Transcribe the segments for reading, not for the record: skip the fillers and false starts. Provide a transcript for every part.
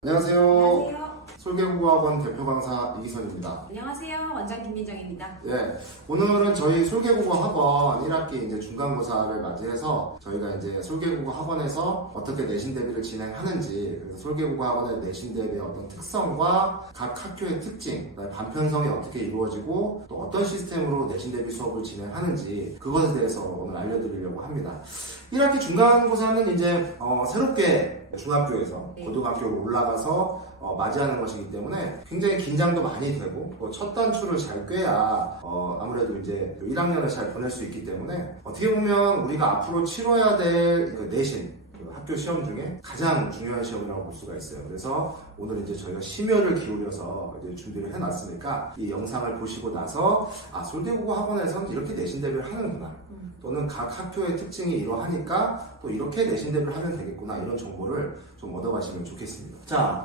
안녕하세요. 안녕하세요. 솔개국어학원 대표 강사 이기선입니다. 안녕하세요. 원장 김민정입니다. 예, 오늘은 저희 솔개국어학원 1학기 이제 중간고사를 맞이해서 저희가 이제 솔개국어학원에서 어떻게 내신 대비를 진행하는지, 그래서 솔개국어학원의 내신 대비의 어떤 특성과 각 학교의 특징, 반편성이 어떻게 이루어지고 또 어떤 시스템으로 내신 대비 수업을 진행하는지 그것에 대해서 오늘 알려드리려고 합니다. 1학기 중간고사는 이제 새롭게 중학교에서 고등학교로 올라가서 맞이하는 것이기 때문에 굉장히 긴장도 많이 되고 또 첫 단추를 잘 꿰야 아무래도 이제 1학년을 잘 보낼 수 있기 때문에 어떻게 보면 우리가 앞으로 치러야 될 그 내신 학교 시험 중에 가장 중요한 시험이라고 볼 수가 있어요. 그래서 오늘 이제 저희가 심혈을 기울여서 이제 준비를 해놨으니까 이 영상을 보시고 나서 솔개국어 학원에서는 이렇게 내신 대비를 하는구나, 또는 각 학교의 특징이 이러하니까 또 이렇게 내신 대비를 하면 되겠구나, 이런 정보를 좀 얻어가시면 좋겠습니다. 자,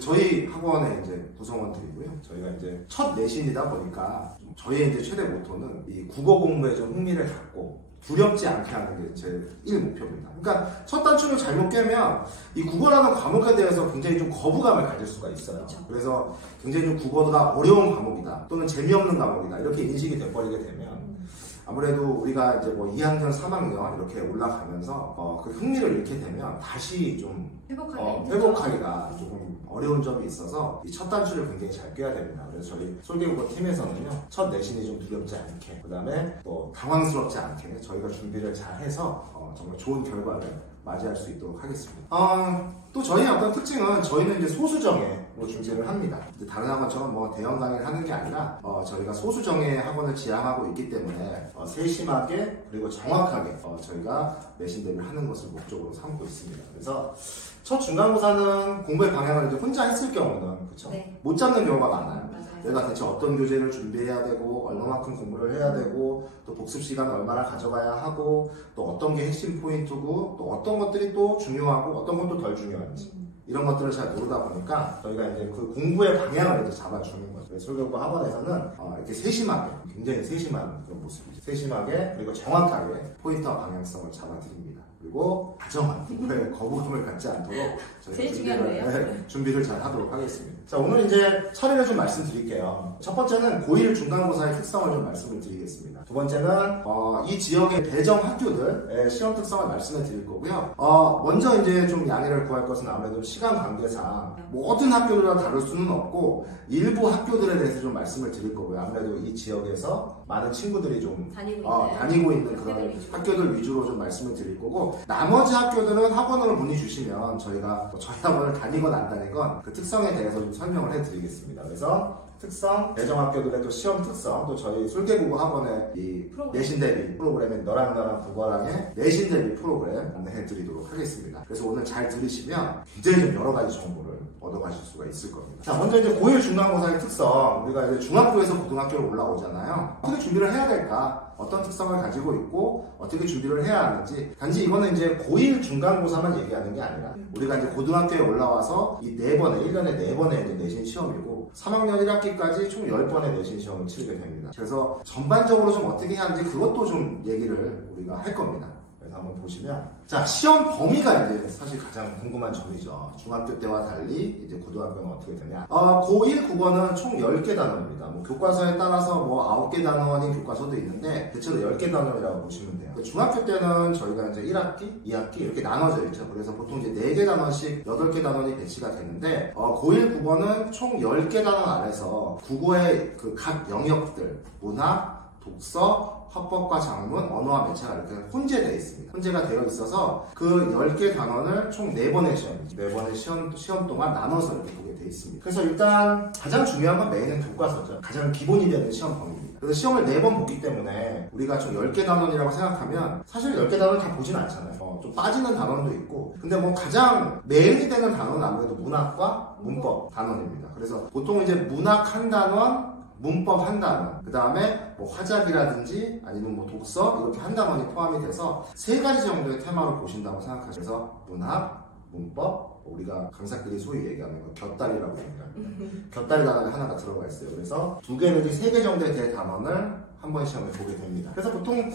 저희 학원의 이제 구성원들이고요. 저희가 이제 첫 내신이다 보니까 저희의 이제 최대 모토는 이 국어 공부에 좀 흥미를 갖고 두렵지 않게 하는 게 제 1목표입니다. 그러니까 첫 단추를 잘못 깨면 이 국어라는 과목에 대해서 굉장히 좀 거부감을 가질 수가 있어요. 그렇죠. 그래서 굉장히 좀 국어가 어려운 과목이다, 또는 재미없는 과목이다, 이렇게 인식이 돼버리게 되면 아무래도 우리가 이제 2학년, 3학년 이렇게 올라가면서 그 흥미를 잃게 되면 다시 좀 회복하기가 조금 어려운 점이 있어서 이 첫 단추를 굉장히 잘 꿰야 됩니다. 그래서 저희 솔개국어 팀에서는요, 첫 내신이 좀 두렵지 않게, 그 다음에 또 당황스럽지 않게 저희가 준비를 잘 해서 정말 좋은 결과를 맞이할 수 있도록 하겠습니다. 또 저희의 어떤 특징은 저희는 이제 소수정예로 준비를 합니다. 다른 학원처럼 대형 강의를 하는 게 아니라 저희가 소수정예 학원을 지향하고 있기 때문에 세심하게 그리고 정확하게 저희가 내신 대비를 하는 것을 목적으로 삼고 있습니다. 그래서 첫 중간고사는 공부의 방향을 이제 혼자 했을 경우는 그쵸? 네. 못 잡는 경우가 많아요. 맞아요. 내가 대체 어떤 교재를 준비해야 되고 얼마만큼 공부를 해야 되고 또 복습 시간을 얼마나 가져가야 하고 또 어떤 게 핵심 포인트고 또 어떤 것들이 또 중요하고 어떤 것도 덜 중요한지, 이런 것들을 잘 모르다 보니까 저희가 이제 그 공부의 방향을 이제 잡아주는 거죠. 솔개국어 학원에서는 이렇게 세심하게, 굉장히 세심한 그런 모습이죠. 세심하게 그리고 정확하게 포인트와 방향성을 잡아드립니다. 그리고 다정한 공부에 거부감을 갖지 않도록 제일 중요한데요. 준비를 잘 하도록 하겠습니다. 자, 오늘 이제 차례를 좀 말씀드릴게요. 첫 번째는 고1 중간고사의 특성을 좀 말씀을 드리겠습니다. 두 번째는 이 지역의 배정 학교들의 시험 특성을 말씀을 드릴 거고요. 먼저 이제 좀 양해를 구할 것은 아무래도 시간 관계상 모든 학교를 다 다룰 수는 없고 일부 학교들에 대해서 좀 말씀을 드릴 거고요. 아무래도 이 지역에서 많은 친구들이 좀 다니고 있는 그런 학교들 위주로 좀 말씀을 드릴 거고, 나머지 학교들은 학원으로 문의 주시면 저희가 저희 학원을 다니건 안 다니건 그 특성에 대해서 좀 설명을 해드리겠습니다. 그래서 특성, 배정학교들의 또 시험 특성, 또 저희 솔개국어 학원의 이 내신 대비 프로그램인 너랑 나랑 국어랑의 내신 대비 프로그램 안내해드리도록 하겠습니다. 그래서 오늘 잘 들으시면 굉장히 좀 여러 가지 정보를 얻어가실 수가 있을 겁니다. 자, 먼저 이제 고1 중간고사의 특성, 우리가 이제 중학교에서 고등학교로 올라오잖아요. 어떻게 준비를 해야 될까? 어떤 특성을 가지고 있고 어떻게 준비를 해야 하는지, 단지 이거는 이제 고1 중간고사만 얘기하는 게 아니라 우리가 이제 고등학교에 올라와서 이 4번에, 1년에 4번의 이제 내신 시험이고 3학년 1학기까지 총 10번의 내신 시험을 치르게 됩니다. 그래서 전반적으로 좀 어떻게 해야 하는지 그것도 좀 얘기를 우리가 할 겁니다. 그래서 한번 보시면, 자, 시험 범위가 이제 사실 가장 궁금한 점이죠. 중학교 때와 달리 이제 고등학교는 어떻게 되냐. 고1 국어는 총 10개 단원입니다. 교과서에 따라서 9개 단원인 교과서도 있는데 대체로 10개 단원이라고 보시면 돼요. 중학교 때는 저희가 이제 1학기, 2학기 이렇게 나눠져 있죠. 그래서 보통 이제 4개 단원씩 8개 단원이 배치가 되는데 고1 국어는 총 10개 단원 안에서 국어의 그 각 영역들, 문학, 독서, 화법과 작문, 언어와 매체가 이렇게 혼재되어 있습니다. 혼재가 되어 있어서 그 10개 단원을 총 4번의 시험 동안 나눠서 이렇게 보게 되어 있습니다. 그래서 일단 가장 중요한 건 메인은 교과서죠. 가장 기본이 되는 시험 범위입니다. 그래서 시험을 4번 보기 때문에 우리가 좀 10개 단원이라고 생각하면 사실 10개 단원 다 보진 않잖아요. 좀 빠지는 단원도 있고, 근데 가장 메인이 되는 단원은 아무래도 문학과 문법 단원입니다. 그래서 보통 이제 문학 한 단원, 문법 한 단원, 그 다음에 화작이라든지 아니면 독서 이렇게 한 단원이 포함이 돼서 3가지 정도의 테마로 보신다고 생각하셔서 문학, 문법, 우리가 강사끼리 소위 얘기하는 거 곁다리라고 얘기합니다. 곁다리 단원이 하나가 들어가 있어요. 그래서 2개 내지 3개 정도의 대단원을 한 번 시험을 보게 됩니다. 그래서 보통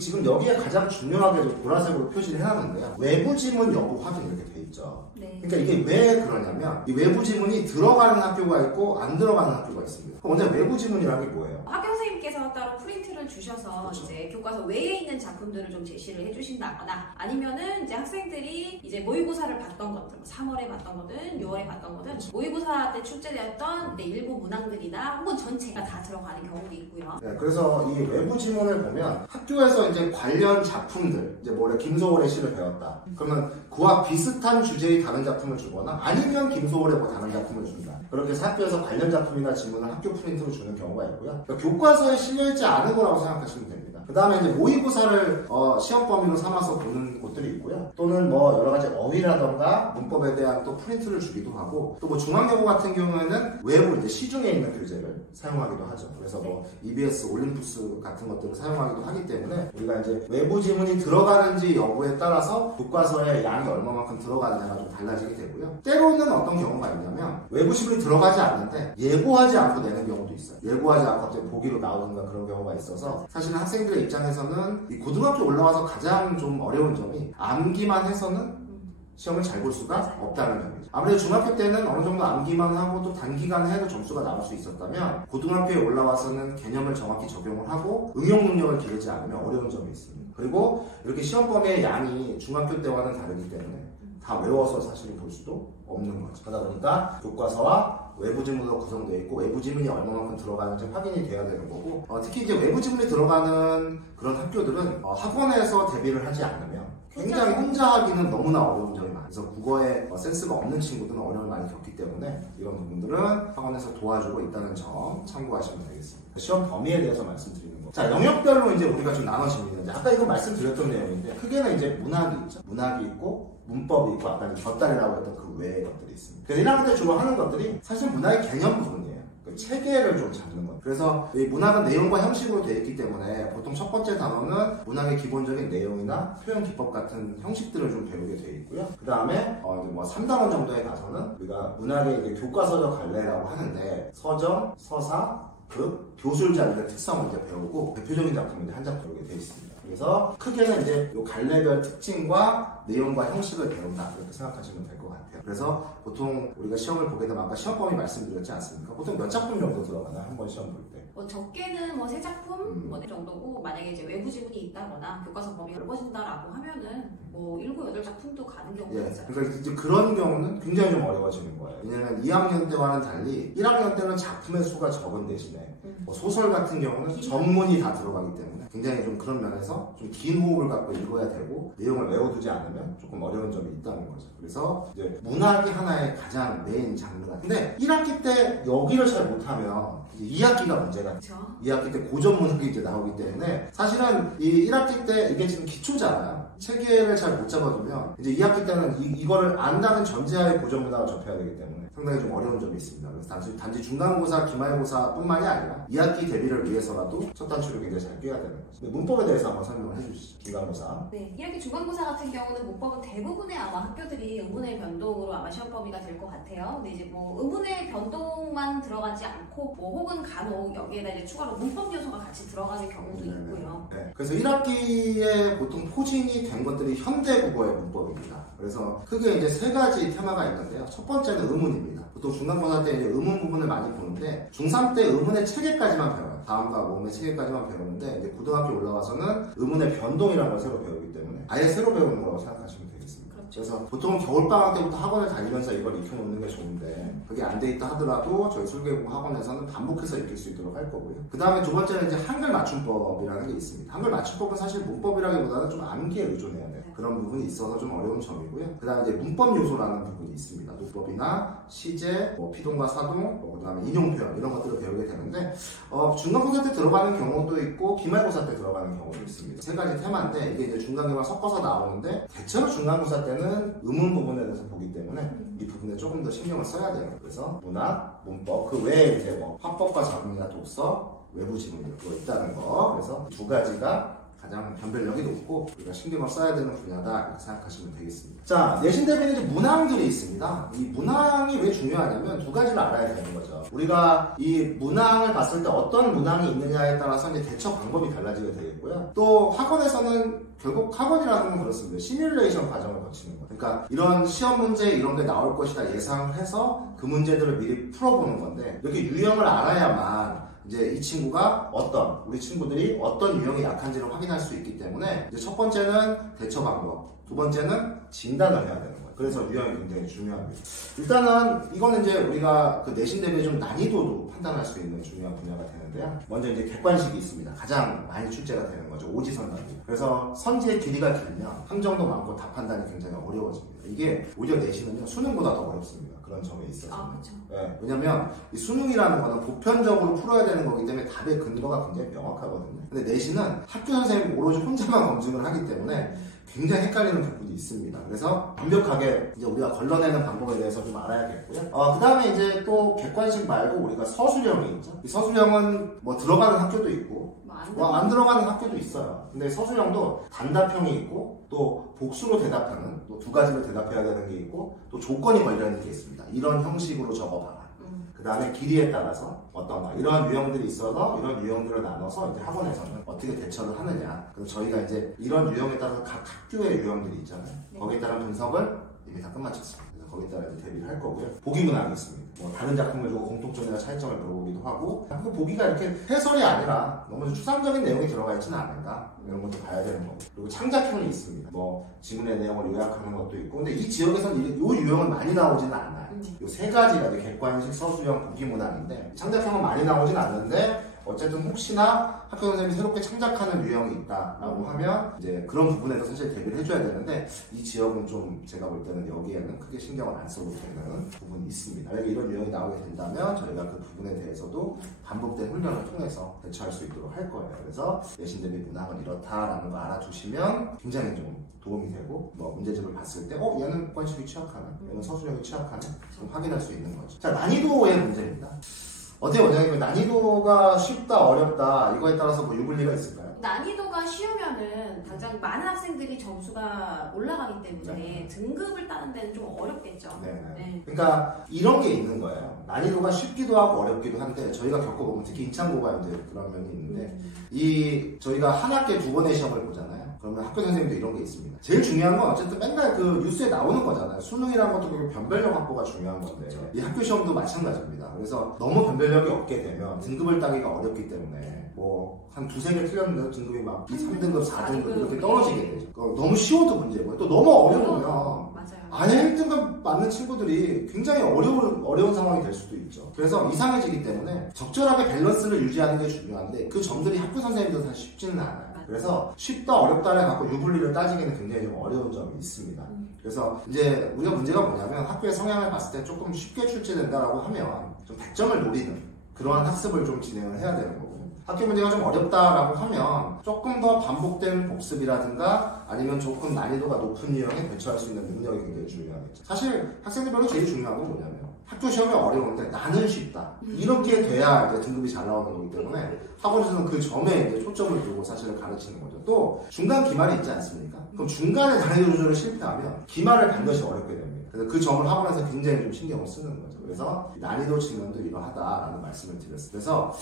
지금 여기에 가장 중요하게 보라색으로 표시를 해놨는데요. 외부 지문 여부 확인 이렇게 돼 있죠. 네. 그러니까 이게 왜 그러냐면 이 외부 지문이 들어가는 학교가 있고 안 들어가는 학교가 있습니다. 그럼 먼저 외부 지문이라는 게 뭐예요? 학교 선생님께서 따로 프린트를 주셔서 그렇죠. 이제 교과서 외에 있는 작품들을 좀 제시를 해주신다거나 아니면은 이제 학생들이 이제 모의고사를 봤던 것들, 3월에 봤던 거든 6월에 봤던 거든 그렇죠. 모의고사 때 출제되었던 일부 문항들이나 학원 전체가 다 들어가는 경우도 있고요. 네, 그래서 이 외부 지문을 보면 학교에서 이제 관련 작품들, 이제 뭐 김소월의 시를 배웠다. 그러면 그와 비슷한 주제의 다른 작품을 주거나 아니면 김소월의 뭐 다른 작품을 준다. 그렇게 해서 학교에서 관련 작품이나 지문을 학교 프린트로 주는 경우가 있고요. 그러니까 교과서에 실려있지 않은 거라고 생각하시면 됩니다. 그 다음에 이제 모의고사를 시험 범위로 삼아서 보는 곳들이 있고요. 또는 뭐 여러 가지 어휘라던가 문법에 대한 또 프린트를 주기도 하고 또 뭐 중앙여고 같은 경우에는 외부 이제 시중에 있는 교재를 사용하기도 하죠. 그래서 뭐 EBS, 올림푸스 같은 것들을 사용하기도 하기 때문에 우리가 이제 외부 지문이 들어가는지 여부에 따라서 교과서에 양이 얼마만큼 들어가느냐가 좀 달라지게 되고요. 때로는 어떤 경우가 있냐면 외부 지문이 들어가지 않는데 예고하지 않고 내는 경우도 있어요. 예고하지 않고 갑자기 보기로 나오든가 그런 경우가 있어서 사실은 학생들의 입장에서는 이 고등학교 올라와서 가장 좀 어려운 점이 암기만 해서는 시험을 잘 볼 수가 없다는 점이죠. 아무래도 중학교 때는 어느 정도 암기만 하고 또 단기간에 해도 점수가 나올 수 있었다면 고등학교에 올라와서는 개념을 정확히 적용을 하고 응용 능력을 기르지 않으면 어려운 점이 있습니다. 그리고 이렇게 시험 범위의 양이 중학교 때와는 다르기 때문에 다 외워서 사실은 볼 수도 없는 거죠. 그러다 보니까 교과서와 외부 지문으로 구성되어 있고 외부 지문이 얼마만큼 들어가는지 확인이 돼야 되는 거고 특히 이제 외부 지문이 들어가는 그런 학교들은 학원에서 대비를 하지 않으면 굉장히 혼자 하기는 너무나 어려운 점이 많아요. 그래서 국어에 센스가 없는 친구들은 어려움을 많이 겪기 때문에 이런 부분들은 학원에서 도와주고 있다는 점 참고하시면 되겠습니다. 시험 범위에 대해서 말씀드리는 거. 자, 영역별로 이제 우리가 좀 나눠집니다. 이제 아까 이거 말씀드렸던 내용인데 크게는 이제 문학이 있죠. 문학이 있고 문법이 있고 아까 곁다리라고 했던 그 외의 것들이 있습니다. 그래서 1학년 때 주로 하는 것들이 사실 문학의 개념 부분이에요. 그 체계를 좀 잡는 것. 그래서 이 문학은 내용과 형식으로 되어 있기 때문에 보통 첫 번째 단원은 문학의 기본적인 내용이나 표현 기법 같은 형식들을 좀 배우게 되어 있고요. 그 다음에 뭐 3단원 정도에 가서는 우리가 문학의 이제 교과서적 갈래라고 하는데 서점, 서사, 극, 교술자들의 특성을 이제 배우고 대표적인 작품을 이제 한 장 배우게 되어 있습니다. 그래서 크게는 이제 이 갈래별 특징과 내용과 형식을 배운다 그렇게 생각하시면 될 것 같아요. 그래서 보통 우리가 시험을 보게 되면 아까 시험 범위 말씀드렸지 않습니까? 보통 몇 작품 정도 들어가나 한 번 시험 볼 때? 뭐 적게는 뭐 3작품 뭐 정도고 만약에 이제 외부 지문이 있다거나 교과서 범위가 넓어진다라고 하면은 뭐 7, 8작품도 가는 경우가 있어요. 그러니까 이제 그런 경우는 굉장히 좀 어려워지는 거예요. 왜냐면 2학년 때와는 달리 1학년 때는 작품의 수가 적은 대신에 뭐 소설 같은 경우는 전문이 다 들어가기 때문에 굉장히 좀 그런 면에서 좀 긴 호흡을 갖고 읽어야 되고 내용을 외워두지 않으면 조금 어려운 점이 있다는 거죠. 그래서 이제 문학이 하나의 가장 메인 장르가. 근데 1학기 때 여기를 잘 못하면 이제 2학기가 문제가. 그렇죠. 2학기 때 고전 문학이 이제 나오기 때문에 사실은 이 1학기 때 이게 지금 기초잖아요. 체계를 잘 못 잡아두면 이제 2학기 때는 이거를 안다는 전제하에 고전 문학을 접해야 되기 때문에 상당히 좀 어려운 점이 있습니다. 그래서 단지 중간고사, 기말고사뿐만이 아니라 2학기 대비를 위해서라도 첫 단추를 굉장히 잘 꿰야 되는 거죠. 문법에 대해서 한번 설명을 해주시죠. 중간고사. 네, 1학기 중간고사 같은 경우는 문법은 대부분의 아마 학교들이 의문의 변동으로 아마 시험 범위가 될 것 같아요. 근데 이제 뭐 의문의 변동만 들어가지 않고 뭐 혹은 간혹 여기에다 이제 추가로 문법 요소가 같이 들어가는 경우도 있고요. 네. 그래서 1학기에 보통 포진이 된 것들이 현대국어의 문법입니다. 그래서 크게 이제 3가지 테마가 있는데요. 첫 번째는 의문입니다. 보통 중간고사 때 이제 의문 부분을 많이 보는데 중3 때 의문의 체계까지만 배워요. 다음과 모음의 체계까지만 배우는데 이제 고등학교 올라가서는 의문의 변동이라는 걸 새로 배우기 때문에 아예 새로 배우는 거라고 생각하시면 되겠습니다. 그래서 보통 겨울방학 때부터 학원을 다니면서 이걸 익혀놓는 게 좋은데 그게 안 돼 있다 하더라도 저희 술계공 학원에서는 반복해서 익힐 수 있도록 할 거고요. 그 다음에 두 번째는 이제 한글 맞춤법이라는 게 있습니다. 한글 맞춤법은 사실 문법이라기보다는 좀 암기에 의존해야 돼요. 그런 부분이 있어서 좀 어려운 점이고요. 그 다음에 이제 문법 요소라는 부분이 있습니다. 문법이나 시제, 뭐 피동과 사동, 그 다음에 인용 표현 이런 것들을 배우게 되는데 중간고사 때 들어가는 경우도 있고 기말고사 때 들어가는 경우도 있습니다. 3가지 테마인데 이게 이제 중간기말 섞어서 나오는데 대체로 중간고사 때는 의문 부분에 대해서 보기 때문에 이 부분에 조금 더 신경을 써야 돼요. 그래서 문학, 문법, 그 외에 이제 뭐 화법과 작문이나 독서, 외부 지문이 있다는 거. 그래서 2가지가 가장 변별력이 높고 우리가 신경을 써야 되는 분야다 이렇게 생각하시면 되겠습니다. 자, 내신 대비는 이제 문항들이 있습니다. 이 문항이 왜 중요하냐면 두 가지를 알아야 되는 거죠. 우리가 이 문항을 봤을 때 어떤 문항이 있느냐에 따라서 이제 대처 방법이 달라지게 되겠고요. 또 학원에서는 결국 학원이라는 건 그렇습니다. 시뮬레이션 과정을 거치는 거예요. 그러니까 이런 시험 문제 이런 게 나올 것이다 예상을 해서 그 문제들을 미리 풀어보는 건데 이렇게 유형을 알아야만 이제 이 친구가 우리 친구들이 어떤 유형이 약한지를 확인할 수 있기 때문에 이제 첫 번째는 대처 방법, 두 번째는 진단을 해야 되는 거예요. 그래서 유형이 굉장히 중요합니다. 일단은 이거는 이제 우리가 그 내신 대비의 좀 난이도도 판단할 수 있는 중요한 분야가 되는데요. 먼저 이제 객관식이 있습니다. 가장 많이 출제가 되는 거죠. 오지선답니다. 그래서 선지의 길이가 길면 함정도 많고 답 판단이 굉장히 어려워집니다. 이게 오히려 내신은요 수능보다 더 어렵습니다. 그런 점에 있어서. 그렇죠. 네, 왜냐면 이 수능이라는 거는 보편적으로 풀어야 되는 거기 때문에 답의 근거가 굉장히 명확하거든요. 근데 내신은 학교 선생님이 오로지 혼자만 검증을 하기 때문에 굉장히 헷갈리는 부분이 있습니다. 그래서 완벽하게 이제 우리가 걸러내는 방법에 대해서 좀 알아야겠고요. 그 다음에 이제 또 객관식 말고 우리가 서술형이 있죠. 이 서술형은 뭐 들어가는 학교도 있고 안 들어가는 학교도 있어요. 근데 서술형도 단답형이 있고 또 복수로 대답하는 또 두 가지로 대답해야 되는 게 있고 또 조건이 걸려있는 게 있습니다. 이런 형식으로 적어봐라. 그 다음에 길이에 따라서 어떤가 이런 유형들이 있어서 이런 유형들을 나눠서 이제 학원에서는 어떻게 대처를 하느냐. 그래서 저희가 이제 이런 유형에 따라서 각 학교의 유형들이 있잖아요. 거기에 따른 분석을 이미 다 끝마쳤습니다. 그래서 거기에 따라 이제 대비를 할 거고요. 보기 문항이 있습니다. 뭐 다른 작품을 두고 공통점이나 차이점을 물어보기도 하고 그 보기가 이렇게 해설이 아니라 너무 추상적인 내용이 들어가 있지는 않은가 이런 것도 봐야 되는 거고 그리고 창작형이 있습니다. 뭐 지문의 내용을 요약하는 것도 있고 근데 이 지역에서는 이 유형은 많이 나오지는 않아요. 이 세 가지가 이제 객관식, 서술형, 보기 문항인데 창작형은 많이 나오진 않는데 어쨌든 혹시나 학교 선생님이 새롭게 창작하는 유형이 있다라고 하면 이제 그런 부분에서 사실 대비를 해줘야 되는데 이 지역은 좀 제가 볼 때는 여기에는 크게 신경을 안 써도 되는 부분이 있습니다. 만약에 이런 유형이 나오게 된다면 저희가 그 부분에 대해서도 반복된 훈련을 통해서 대처할 수 있도록 할 거예요. 그래서 내신 대비 문항은 이렇다라는 거 알아두시면 굉장히 좀 도움이 되고 뭐 문제집을 봤을 때 얘는 객관식이 취약하네, 얘는 서술형이 취약하네 좀 확인할 수 있는 거죠. 자, 난이도의 문제입니다. 어때요, 원장님? 난이도가 쉽다, 어렵다 이거에 따라서 뭐 유불리가 있을까요? 난이도가 쉬우면은 당장 많은 학생들이 점수가 올라가기 때문에 등급을 따는 데는 좀 어렵겠죠. 네. 그러니까 이런 게 있는 거예요. 난이도가 쉽기도 하고 어렵기도 한데 저희가 겪어보면 특히 인창고가 이제 그런 면이 있는데 저희가 한 학기에 2번의 시험을 보잖아요. 그러면 학교 선생님도 이런 게 있습니다. 제일 중요한 건 어쨌든 맨날 그 뉴스에 나오는 거잖아요. 수능이라는 것도 결국 변별력 확보가 중요한 건데 이 학교 시험도 마찬가지입니다. 그래서 너무 변별력이 없게 되면 등급을 따기가 어렵기 때문에 뭐 한 두세 개 틀렸는데 등급이 막 3등급, 4등급 이렇게 떨어지게 되죠. 너무 쉬워도 문제고요. 또 너무 어려우면 아예 1등급 맞는 친구들이 굉장히 어려운 상황이 될 수도 있죠. 그래서 이상해지기 때문에 적절하게 밸런스를 유지하는 게 중요한데 그 점들이 학교 선생님들 사실 쉽지는 않아요. 그래서 쉽다 어렵다를 갖고 유불리를 따지기는 굉장히 좀 어려운 점이 있습니다. 그래서 이제 우리가 문제가 뭐냐면 학교의 성향을 봤을 때 조금 쉽게 출제된다라고 하면 좀 100점을 노리는 그러한 학습을 좀 진행을 해야 되는 거고 학교 문제가 좀 어렵다라고 하면 조금 더 반복된 복습이라든가 아니면 조금 난이도가 높은 유형에 대처할 수 있는 능력이 굉장히 중요하겠죠. 사실 학생들별로 제일 중요한 건 뭐냐면 학교 시험이 어려운데 나는 쉽다. 이렇게 돼야 이제 등급이 잘 나오는 거기 때문에 학원에서는 그 점에 이제 초점을 두고 사실을 가르치는 거죠. 또 중간 기말이 있지 않습니까? 그럼 중간에 난이도 조절을 실패하면 기말을 반드시 어렵게 됩니다. 그래서 그 점을 학원에서 굉장히 좀 신경을 쓰는 거죠. 그래서 난이도 측면도 이러하다라는 말씀을 드렸어요. 그래서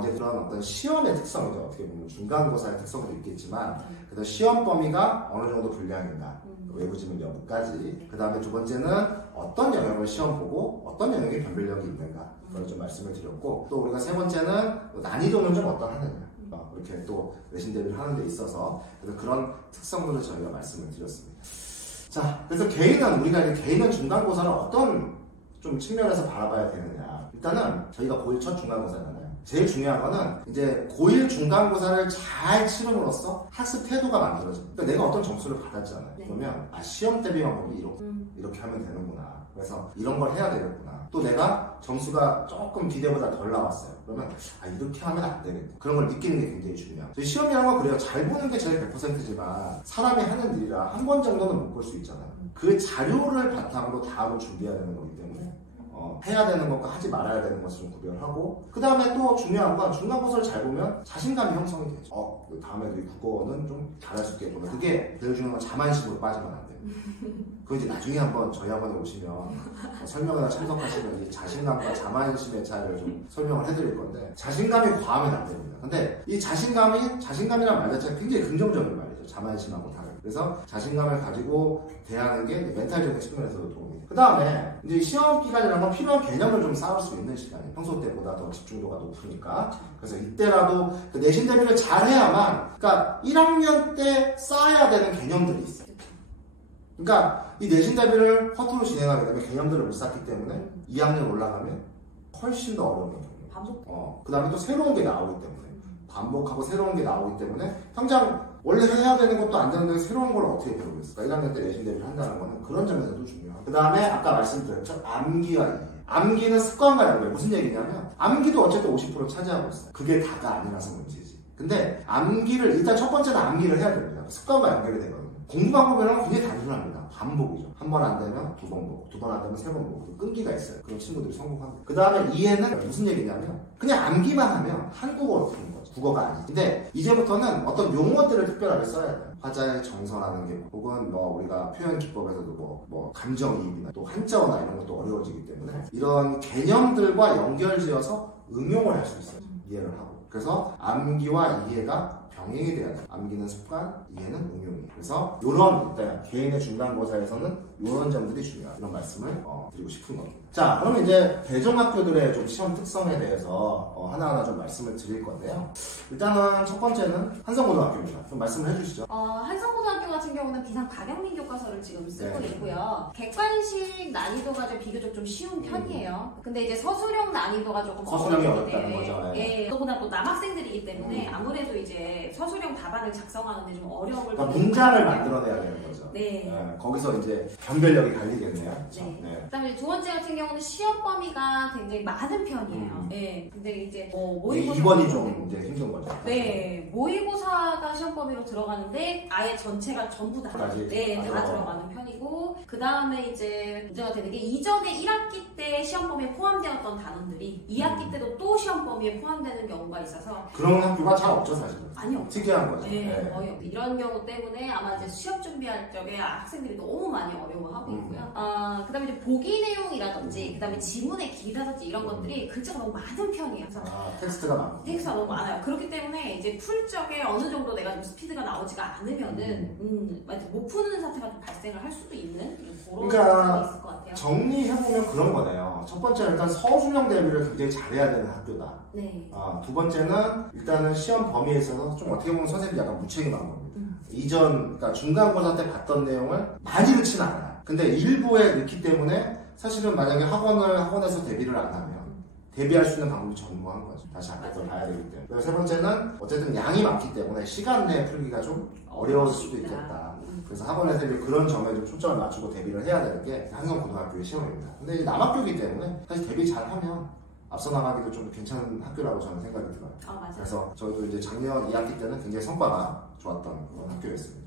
이제 그런 어떤 시험의 특성이죠. 어떻게 보면 중간고사의 특성도 있겠지만 그래서 시험 범위가 어느 정도 분량인가 외부 지문 여부까지 그 다음에 두 번째는 어떤 영역을 시험 보고 어떤 영역에 변별력이 있는가 그걸 좀 말씀을 드렸고 또 우리가 세 번째는 난이도는 좀 어떠하느냐 이렇게 또 내신 대비를 하는 데 있어서 그래서 그런 특성들을 저희가 말씀을 드렸습니다. 자, 그래서 우리가 이제 개인은 중간고사를 어떤 좀 측면에서 바라봐야 되느냐. 일단은 저희가 고1 첫 중간고사잖아요. 제일 중요한 거는 이제 고1 중간고사를 잘 치름으로써 학습 태도가 만들어집니다. 그러니까 내가 어떤 점수를 받았잖아요. 그러면 시험 대비 방법이 이렇게 하면 되는구나. 그래서 이런 걸 해야 되겠구나. 또 내가 점수가 조금 기대보다 덜 나왔어요. 그러면 이렇게 하면 안 되겠다. 그런 걸 느끼는 게 굉장히 중요해요. 시험이라는 건 그래요. 잘 보는 게 제일 100%지만 사람이 하는 일이라 한 번 정도는 못 볼 수 있잖아요. 그 자료를 바탕으로 다음을 준비해야 되는 거기 때문에 해야 되는 것과 하지 말아야 되는 것을 좀 구별하고, 그 다음에 또 중요한 건 중간고사를 잘 보면 자신감이 형성이 되죠. 다음에도 이 국어는 좀 잘할 수 있겠구나. 그게 제일 중요한 건 자만심으로 빠지면 안 돼요. 그거 이제 나중에 한번 저희 학원에 오시면 설명회나 참석하시면 이 자신감과 자만심의 차이를 좀 설명을 해드릴 건데, 자신감이 과하면 안 됩니다. 근데 이 자신감이란 말 자체가 굉장히 긍정적인 말이죠. 자만심하고 다르게. 그래서 자신감을 가지고 대하는 게 멘탈적인 측면에서도 도움이 돼요. 그 다음에 이제 시험 기간이라는 건 필요한 개념을 좀 쌓을 수 있는 시간이에요. 평소 때보다 더 집중도가 높으니까. 그래서 이때라도 그 내신 대비를 잘 해야만, 그러니까 1학년 때 쌓아야 되는 개념들이 있어요. 그러니까 이 내신 대비를 허투루 진행하게 되면 개념들을 못 쌓기 때문에 2학년 올라가면 훨씬 더 어려운 거예요. 그 다음에 또 새로운 게 나오기 때문에, 반복하고 새로운 게 나오기 때문에 당장 원래 해야 되는 것도 안 되는데 새로운 걸 어떻게 배우겠을까? 1학년 때 내신 대비를 한다는 거는 그런 점에서도 중요하고, 그 다음에 아까 말씀드렸죠, 암기와 이해. 암기는 습관과 연결. 무슨 얘기냐면 암기도 어쨌든 50% 차지하고 있어요. 그게 다가 아니라서 문제지. 근데 암기를 일단 첫 번째는 암기를 해야 됩니다. 습관과 연결이 되거든요. 공부 방법이랑 굉장히 단순합니다. 반복이죠. 한 번 안 되면 두 번 보고, 두 번 안 되면 세 번 보고, 끈기가 있어요. 그런 친구들이 성공합니다. 그 다음에 이해는 무슨 얘기냐면 그냥 암기만 하면 한국어로 푸는 거죠. 국어가 아니지. 근데 이제부터는 어떤 용어들을 특별하게 써야 돼요. 화자의 정서라는 게, 혹은 우리가 표현 기법에서도 감정이입이나 또 한자어나 이런 것도 어려워지기 때문에 이런 개념들과 연결지어서 응용을 할 수 있어요. 이해를 하고. 그래서 암기와 이해가 병행이 돼야 돼요. 암기는 습관, 이해는 응용이에요. 그래서 이런 개인의 중간고사에서는 이런 점들이 중요하다. 이런 말씀을 드리고 싶은 겁니다. 자, 그러면 이제 대중학교들의 좀 시험 특성에 대해서 하나하나 좀 말씀을 드릴 건데요. 일단은 첫 번째는 한성고등학교입니다. 좀 말씀을 해주시죠. 한성고등학교 같은 경우는 비상 가경민 교과서를 지금 쓰고 네. 있고요. 객관식 난이도가 좀 비교적 좀 쉬운 편이에요. 근데 이제 서술형 난이도가 조금 서술형이 어렵기 어렵다는 때문에, 거죠. 예, 그보다 또 남학생들이기 때문에 아무래도 이제 서술형 답안을 작성하는데 좀 어려움을 그러니까 문장을 만들어내야 되는 거죠. 네. 거기서 이제 변별력이 갈리겠네요. 네. 네. 그다음에 두 번째 같은 경우는 시험 범위가 굉장히 많은 편이에요. 네. 근데 이제 모의고사 2번이 좀 이제 힘든 거죠. 네, 모의고사가 시험 범위로 들어가는데 아예 전체가 전부 다 들어가는 편이고, 그 다음에 이제 문제가 되는 게 이전에 1학기 때 시험 범위에 포함되었던 단원들이 2학기 때도 또 시험 범위에 포함되는 경우가 있어서 그런 학교가 잘 없죠, 사실은. 아니요. 특이한 거죠. 네, 거의 없어요. 이런 경우 때문에 아마 이제 수업 준비할 적에 학생들이 너무 많이 어려워하고 있고요. 그 다음에 이제 보기 내용이라든지, 그 다음에 지문의 길이라든지 이런 것들이 글자가 너무 많은 편이에요. 그래서 텍스트가 많고. 텍스트가 너무 많아요. 그렇기 때문에 이제 풀 적에 어느 정도 내가 좀 스피드가 나오지가 않으면은 못 푸는 사태가 좀 발생을 할 수도 있는 그런 상황이 있을 것 같아요. 정리해보면 그런 거네요. 첫 번째는 일단 서술형 대비를 굉장히 잘해야 되는 학교다. 네. 두 번째는 일단은 시험 범위에 있어서 좀 어떻게 보면 선생님이 약간 무책임한 겁니다. 그러니까 중간고사 때 봤던 내용을 많이 넣지는 않아요. 근데 일부에 넣기 때문에 사실은 만약에 학원에서 대비를 안 하면 대비할 수 있는 방법이 전무한 거죠. 다시 앞에서 봐야 되기 때문에. 그리고 세 번째는 어쨌든 양이 많기 때문에 시간 내에 풀기가 좀 어려울 수도 있겠다. 그래서 학원에서 그런 점에 좀 초점을 맞추고 대비를 해야 되는 게 한성고등학교의 시험입니다. 근데 이제 남학교이기 때문에 사실 대비 잘하면 앞서 나가기도 좀 괜찮은 학교라고 저는 생각이 들어요. 맞아요. 그래서 저희도 이제 작년 2학기 때는 굉장히 성과가 좋았던 그런 학교였습니다.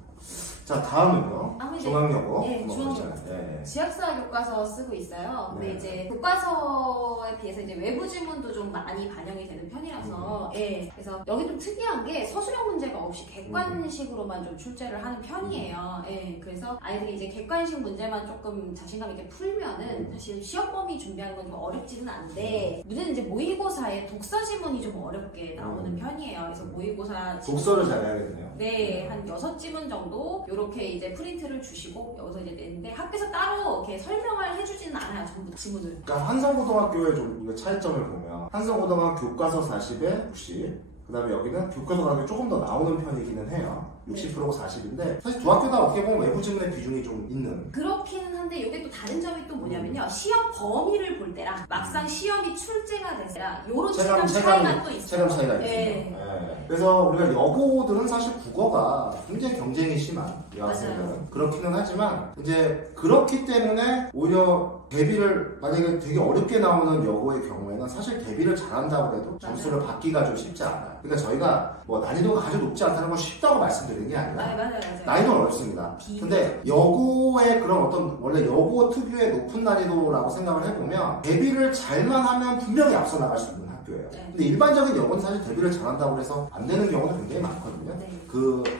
자, 다음은요. 중앙여고. 네, 중앙여고. 네. 지역사 교과서 쓰고 있어요. 근데 네. 이제 교과서에 비해서 이제 외부 지문도 좀 많이 반영이 되는 편이라서, 예. 그래서 여기 좀 특이한 게 서술형 문제가 없이 객관식으로만 좀 출제를 하는 편이에요. 예. 그래서 아이들이 이제 객관식 문제만 조금 자신감 있게 풀면은 사실 시험 범위 준비하는 건 좀 어렵지는 않은데, 문제는 이제 모의고사에 독서 지문이 좀 어렵게 나오는 편이에요. 그래서 모의고사 독서를 잘해야겠네요. 네, 한 6지문 정도 이렇게 이제 프린트를 주시고 여기서 이제 내는데 학교에서 따로 이렇게 설명을 해주지는 않아요, 전부 지문을. 그러니까 한성고등학교의 좀 차이점을 보면 한성고등학교 교과서 40에 60, 그 다음에 여기는 교과서가 조금 더 나오는 편이기는 해요. 60%가 40인데 사실 두 학교 다 어떻게 보면 외부 지문의 비중이 좀 있는. 그렇기는 한데 이게 또 다른 점이 또 뭐냐면요, 시험 범위를 볼 때랑 막상 시험이 출제가 될 때랑 요런 체감 차이가 또 있어요. 체감 차이가 있습니다. 네. 그래서 우리가 여고들은 사실 국어가 굉장히 경쟁이 심한 여학생들은 그렇기는 하지만 이제 그렇기 때문에 오히려 대비를 만약에 되게 어렵게 나오는 여고의 경우에는 사실 대비를 잘한다고 해도 점수를 받기가 좀 쉽지 않아요. 그러니까 저희가 뭐 난이도가 아주 높지 않다는 건 쉽다고 말씀드리는 게 아니라 맞아요. 난이도는 어렵습니다. 근데 여고의 그런 어떤 원래 여고 특유의 높은 난이도라고 생각을 해보면 대비를 잘만 하면 분명히 앞서 나갈 수 있는 학교예요. 네. 근데 일반적인 여고는 사실 대비를 잘한다고 해서 안 되는 경우는 굉장히 많거든요. 네.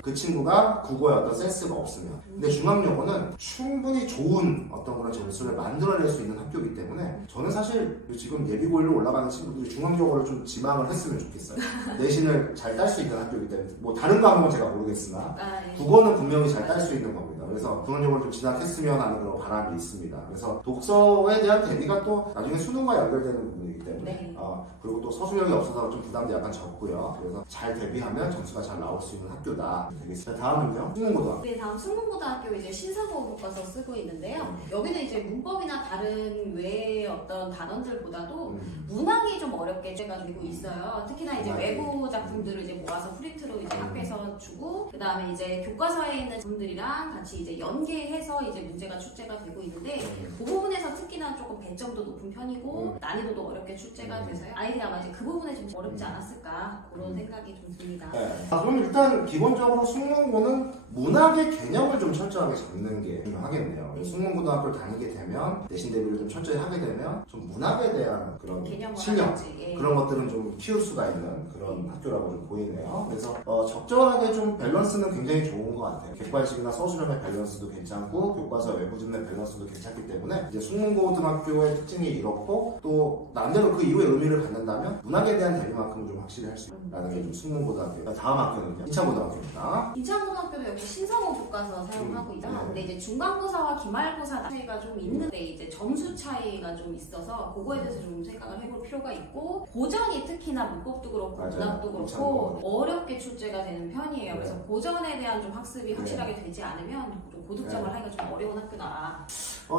그 친구가 국어에 어떤 센스가 없으면. 근데 중앙여고는 충분히 좋은 어떤 그런 점수를 만들어낼 수 있는 학교이기 때문에 저는 사실 지금 예비고일로 올라가는 친구들이 중앙여고를 좀 지망을 했으면 좋겠어요. 내신을 잘 딸 수 있는 학교이기 때문에 뭐 다른 과목은 제가 모르겠으나 국어는 분명히 잘 딸 수 있는 겁니다. 그래서 중앙여고를 좀 진학했으면 하는 그런 바람이 있습니다. 그래서 독서에 대한 대비가 또 나중에 수능과 연결되는 부분이기 때문에 네. 그리고 또 서술력이 없어서 좀 부담도 약간 적고요. 그래서 잘 대비하면 점수가 잘 나올 수 있는 학교다 되겠습니다. 다음은요, 숙문고등학교. 네, 다음 숙문고등학교 이제 신사고 교과서 쓰고 있는데요. 여기는 이제 문법이나 다른 외의 어떤 단원들보다도 문학이 좀 어렵게 돼가지고 있어요. 특히나 이제 외부 작품들을 이제 모아서 프린트로 이제 학교에서 주고, 그 다음에 이제 교과서에 있는 작품들이랑 같이 이제 연계해서 이제 문제가 출제가 되고 있는데, 그 부분에서 특히나 조금 배점도 높은 편이고, 난이도도 어렵게 출제가 돼서요. 아이들이 아마 이제 그 부분에 좀 어렵지 않았을까, 그런 생각이 좀 듭니다. 네. 그럼 일단 기본적으로 숙문고는 문학의 개념을 좀 철저하게 잡는 게 중요하겠네요. 숙문고등학교를 다니게 되면 내신 대비를 좀 철저히 하게 되면 좀 문학에 대한 그런 실력 그런 것들은 좀 키울 수가 있는 그런 학교라고 좀 보이네요. 그래서 적절하게 좀 밸런스는 굉장히 좋은 것 같아요. 객관식이나 서술형의 밸런스도 괜찮고 교과서 외부준의 밸런스도 괜찮기 때문에 이제 숙문고등학교의 특징이 이렇고 또 나름대로 그 이후에 의미를 갖는다면 문학에 대한 대비만큼은 좀 확실히 할 수 있다는 게 좀 숙문고등학교. 다음 학교는요, 인천고등학교입니다. 인천고등학교도 역시 신사고 교과서 사용하고 있죠. 근데 이제 중간고사와 기말고사 차이가 좀 있는데 이제 점수 차이가 좀 있어서 그거에 대해서 좀 생각을 해볼 필요가 있고, 고전이 특히나 문법도 그렇고 문학도 그렇고 어렵게 출제가 되는 편이에요. 그래서 고전에 대한 좀 학습이 확실하게 되지 않으면 좀 고득점을 하기가 좀 어려운 학교다.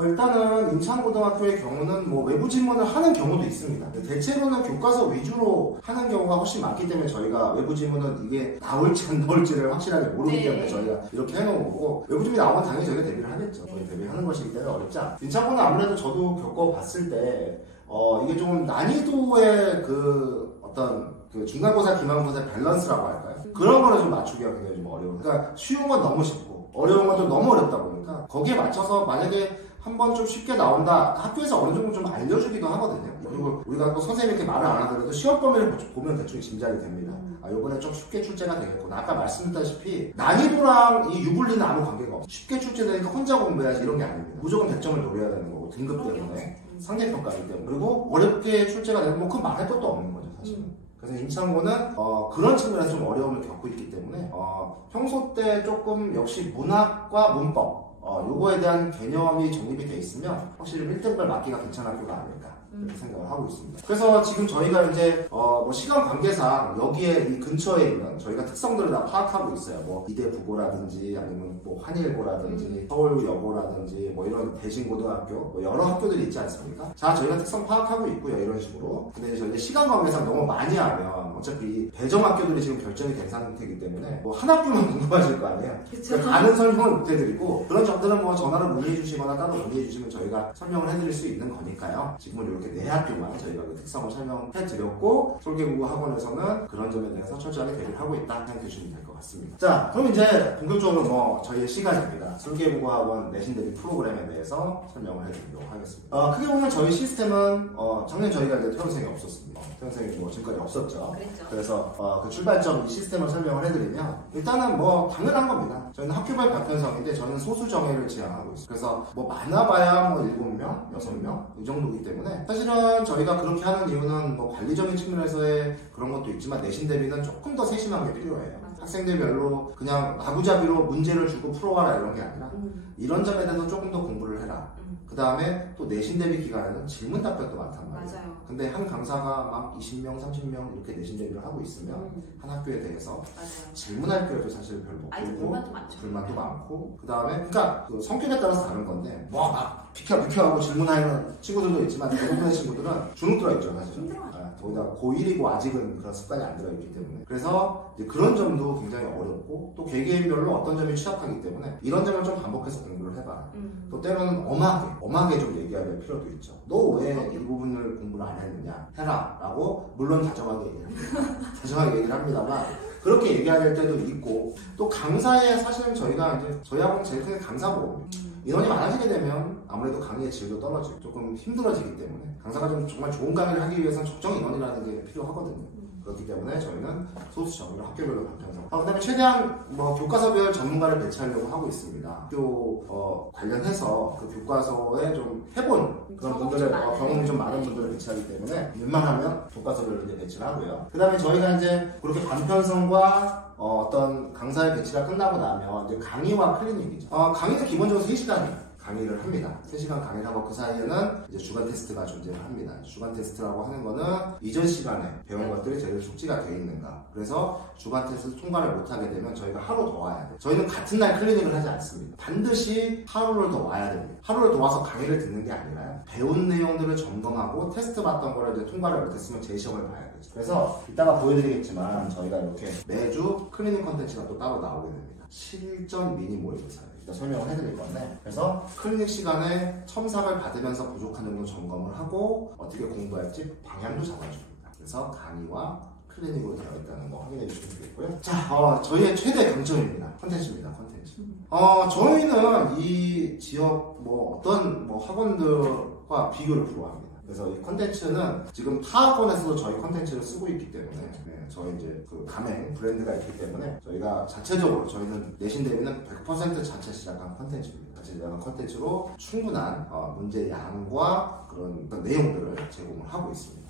일단은 인천고등학교의 경우는 뭐 외부 지문을 하는 경우도 있습니다. 대체로는 교과서 위주로 하는 경우가 훨씬 많기 때문에 저희가 외부 지문은 이게 나올지 안 나올지를 확실하게 모르기 때문에 저희가 이렇게 해놓은 거고, 외부 지문이 나오면 당연히 저희가 대비를 하겠죠. 저희 대비하는 것이기 때문에 어렵지 않아요. 인천고는 아무래도 저도 겪어봤을 때 이게 좀 난이도의 그 어떤 그 중간고사, 기말고사의 밸런스라고 할까요? 그런 거를 좀 맞추기가 굉장히 좀 어려워요. 그러니까 쉬운 건 너무 쉽고 어려운 건 좀 너무 어렵다 보니까 거기에 맞춰서 만약에 한번 좀 쉽게 나온다, 학교에서 어느 정도 좀 알려주기도 하거든요. 그리고 우리가 또 선생님이 이렇게 말을 안 하더라도 시험 범위를 보면 대충 짐작이 됩니다. 요번에 좀 쉽게 출제가 되겠구나. 아까 말씀드렸다시피 난이도랑 이 유불리는 아무 관계가 없어요. 쉽게 출제되니까 혼자 공부해야지 이런 게 아닙니다. 무조건 100점을 노려야 되는 거고, 등급 때문에, 상대평가이기 때문에. 그리고 어렵게 출제가 되면 뭐 그 말할 것도 없는 거죠, 사실은. 그래서 인천고는 그런 측면에서 좀 어려움을 겪고 있기 때문에 평소 때 조금 역시 문학과 문법 요거에 대한 개념이 정립이 돼 있으면 확실히 1등급을 맞기가 괜찮은 학교가 아닐까 이렇게 생각을 하고 있습니다. 그래서 지금 저희가 이제 뭐 시간 관계상 여기에 이 근처에 있는 저희가 특성들을 다 파악하고 있어요. 뭐 이대 부고라든지 아니면 뭐 한일고라든지 서울여고라든지 뭐 이런 대신고등학교 뭐 여러 학교들이 있지 않습니까? 자, 저희가 특성 파악하고 있고요, 이런 식으로. 근데 저희 시간 관계상 너무 많이 하면 어차피 배정 학교들이 지금 결정이 된 상태이기 때문에 뭐 한 학교만 궁금하실 거 아니에요. 그러니까 다른 설명을 못 해드리고, 그런 점들은 뭐 전화로 문의해 주시거나 따로 문의해 주시면 저희가 설명을 해드릴 수 있는 거니까요. 지금은 이렇게 네 학교만 저희가 그 특성을 설명해 드렸고, 솔개국어 학원에서는 그런 점에 대해서 철저하게 대비를 하고 있다 생각해 주시면 될 것 같습니다. 자, 그럼 이제 본격적으로 뭐 저희의 시간입니다. 솔개국어 학원 내신 대비 프로그램에 대해서 설명을 해드리도록 하겠습니다. 크게 보면 저희 시스템은 작년 저희가 이제 퇴원생이 없었습니다. 퇴원생이 뭐 지금까지 없었죠. 그래서 그 출발점 이 시스템을 설명을 해드리면, 일단은 뭐 당연한 겁니다. 저희는 학교별 발표성인데 저는 소수 정예를 지향하고 있어요. 그래서 뭐 많아봐야 뭐 7명, 6명 이 정도이기 때문에 사실은 저희가 그렇게 하는 이유는 뭐 관리적인 측면에서의 그런 것도 있지만 내신 대비는 조금 더 세심한 게 필요해요. 학생들별로 그냥 아구자비로 문제를 주고 풀어와라 이런 게 아니라 이런 점에 대해서 조금 더 공부를 해라. 그 다음에 또 내신 대비 기간에는 질문 답변도 많단 말이에요. 맞아요. 근데 한 강사가 막 20명, 30명 이렇게 내신 대비를 하고 있으면 한 학교에 대해서 질문할 필요도 사실 별로 없고 불만도 많고, 그 다음에 그러니까 그 성격에 따라서 다른 건데 뭐 막 비켜하고 질문하는 친구들도 있지만 대부분의 친구들은 주눅 들어있죠, 사실. 힘들어요. 거기다 고1이고 아직은 그런 습관이 안 들어있기 때문에. 그래서 이제 그런 점도 굉장히 어렵고 또 개개인별로 어떤 점이 취약하기 때문에 이런 점을 좀 반복해서 공부를 해봐. 또 때로는 엄하게 좀 얘기해야 될 필요도 있죠. 너 왜 이 부분을 공부를 안 했느냐? 해라. 라고 물론 다정하게 얘기합니다. 다정하게 얘기를 합니다만 그렇게 얘기해야 될 때도 있고 또 강사에 사실은 저희가 이제 저희 학원 제일 큰 강사고 인원이 많아지게 되면 아무래도 강의의 질도 떨어지고 조금 힘들어지기 때문에 강사가 좀 정말 좋은 강의를 하기 위해서는 적정 인원이라는 게 필요하거든요. 그렇기 때문에 저희는 소수 정의로 학교별로 반편성. 그다음에 최대한 교과서별 전문가를 배치하려고 하고 있습니다. 학교 관련해서 그 교과서에 좀 해본 그런 분들의 경험이 좀 많은 분들을 배치하기 때문에 웬만하면 교과서별로 이제 배치를 하고요. 그다음에 저희가 이제 그렇게 반편성과 어떤 강사의 배치가 끝나고 나면 이제 강의와 클리닉이죠. 강의는 기본적으로 3시간 강의를 합니다. 3시간 강의를 하고 그 사이에는 이제 주간 테스트가 존재를 합니다. 주간 테스트라고 하는 거는 이전 시간에 배운 것들이 제대로 숙지가 되어 있는가. 그래서 주간 테스트 통과를 못하게 되면 저희가 하루 더 와야 돼요. 저희는 같은 날 클리닉을 하지 않습니다. 반드시 하루를 더 와야 됩니다. 하루를 더 와서 강의를 듣는 게 아니라 배운 내용들을 점검하고 테스트 봤던 거를 이제 통과를 못했으면 재시험을 봐야 되죠. 그래서 이따가 보여드리겠지만 저희가 이렇게 매주 클리닉 컨텐츠가 또 따로 나오게 됩니다. 실전 미니 모의고사예요. 설명을 해드릴 건데 그래서 클리닉 시간에 첨삭을 받으면서 부족한 점도 점검을 하고 어떻게 공부할지 방향도 잡아줍니다. 그래서 강의와 클리닉으로 되어 있다는 거 확인해 주시면 되겠고요. 자, 저희의 최대 강점입니다. 컨텐츠입니다. 컨텐츠. 저희는 이 지역 어떤 학원들과 비교를 불허합니다. 그래서 이 컨텐츠는 지금 타 학원에서도 저희 컨텐츠를 쓰고 있기 때문에 저희 이제 그 가맹 브랜드가 있기 때문에 저희가 자체적으로 저희는 내신 대비는 100% 자체 시작한 컨텐츠입니다. 자체 시작한 컨텐츠로 충분한 문제 양과 그런 내용들을 제공을 하고 있습니다.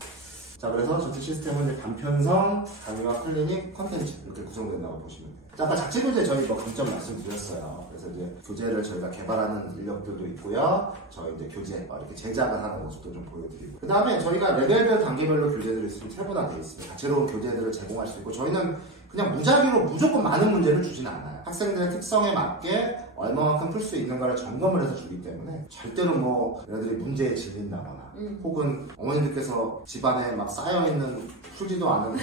자, 그래서 전체 시스템은 이제 단편성, 강의와 클리닉, 컨텐츠 이렇게 구성된다고 보시면 돼요. 자, 아까 자체 교재 저희 강점 말씀드렸어요. 그래서 이제 교재를 저희가 개발하는 인력들도 있고요. 저희 이제 교재 이렇게 제작을 하는 모습도 좀 보여드리고. 그 다음에 저희가 레벨별 단계별로 교재들이 있으면 세분화되어 있습니다. 다채로운 교재들을 제공할 수 있고 저희는 그냥 무작위로 무조건 많은 문제를 주진 않아요. 학생들의 특성에 맞게 얼마만큼 풀 수 있는가를 점검을 해서 주기 때문에 절대로 얘네들이 문제에 질린다거나 혹은 어머님들께서 집안에 막 쌓여있는 풀지도 않은